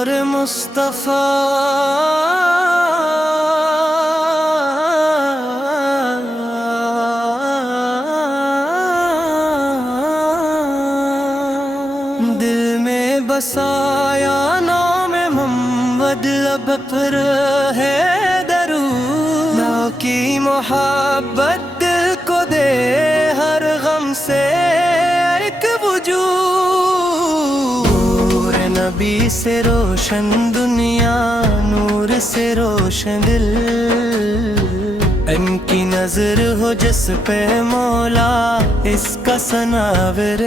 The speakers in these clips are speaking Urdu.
نور مصطفیٰ دل میں بسایا نام محمد لب پر ہے درود نا کی محبت دل کو دے ہر غم سے ایک وجود نور نبی سے روشن دنیا نور سے روشن دل ان کی نظر ہو جس پہ مولا اس کا سناور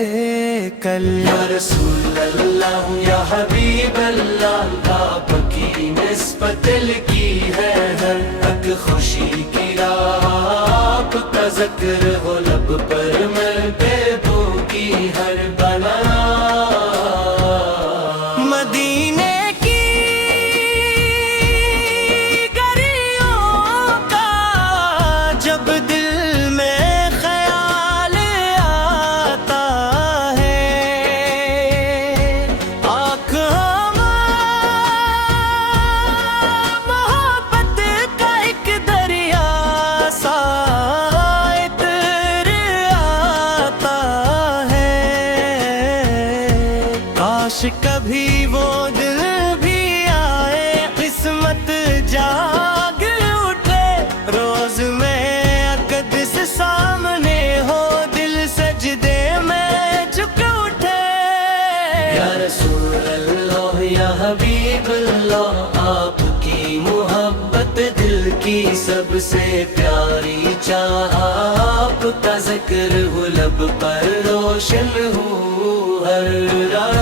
کل یا رسول اللہ یا حبیب اللہ آپ کی نسبت دل کی ہے ہر حق خوشی کی راہ آپ کا ذکر ہو لب پر محبوبوں کی ہر بلا مدینے کی گلیوں کا جب دل میں خیال آتا ہے آنکھ محبت کا ایک دریا سا اتر آتا ہے کاش کبھی وہ دل بھی آئے قسمت جاگ اٹھے روز میں اقدس سامنے ہو دل سجدے میں جھک اٹھے یا رسول اللہ یا حبیب اللہ آپ کی محبت دل کی سب سے پیاری چاہ آپ کا ذکر ہو لب پر روشن ہو ہر راہ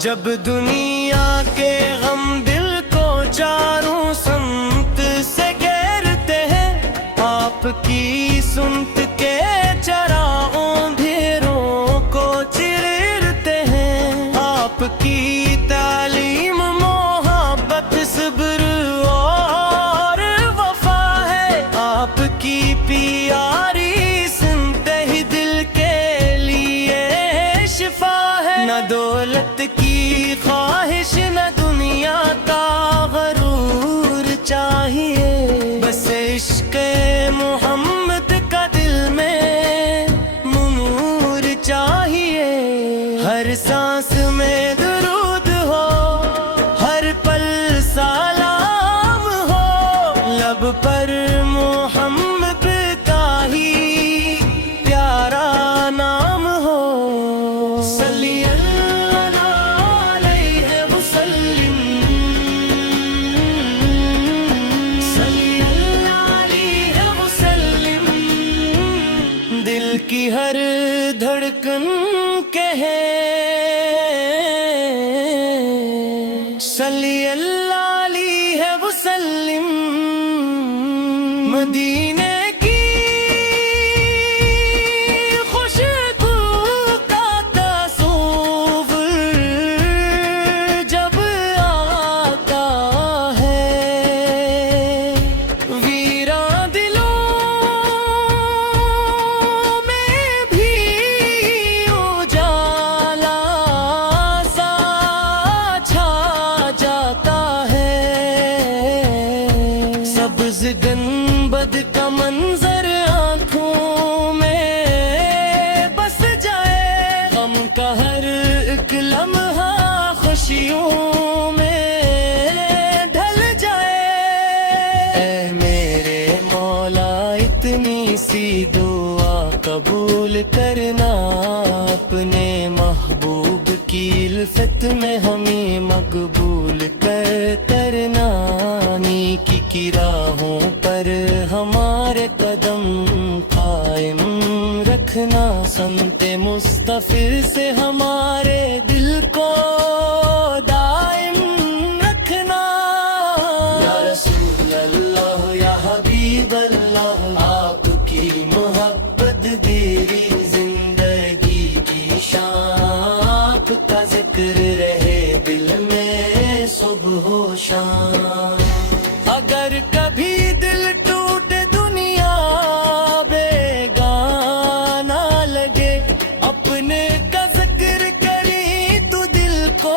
جب دنیا کے غم دل کو چاروں سمت سے گھیرتے ہیں آپ کی سنت کے چراغوں دھیروں کو چیرتے ہیں آپ کی تعلیم محبت صبر اور وفا ہے آپ کی پیاری سنت ہی دل کے لیے شفا ہے نہ دولت کی خواہش نہ دنیا کا غرور چاہیے بس عشق محمد کا دل میں نور چاہیے ہر سانس میں درود ہو ہر پل سلام ہو لب پر محمد کا ہی پیارا نام ہو صلی اللہ علیہ وسلم صلی اللہ علیہ وسلم دل کی ہر دھڑکن کہے صلی اللہ علیہ وسلم مدینے کی خوشبو کا تصور جب آتا ہے ویران دلوں میں بھی اجالا سا چھا جاتا ہے سبز گنبد کا منظر آنکھوں میں بس جائے غم کا ہر ایک لمحہ خوشیوں میں ڈھل جائے اے میرے مولا اتنی سی دعا قبول کرنا اپنے محبوب کی الفت میں ہمیں مقبول کرنا نیکی کی راہوں پر ہمارے قدم قائم رکھنا سمت مصطفی سے ہمارے دل کو دائم رکھنا یا رسول اللہ یا حبیب اللہ آپ کی محبت دیری زندگی کی شان آپ کا ذکر رہے دل میں صبح و شام اگر کبھی دل ٹوٹے دنیا بیگانہ لگے اپنے کا ذکر کریں تو دل کو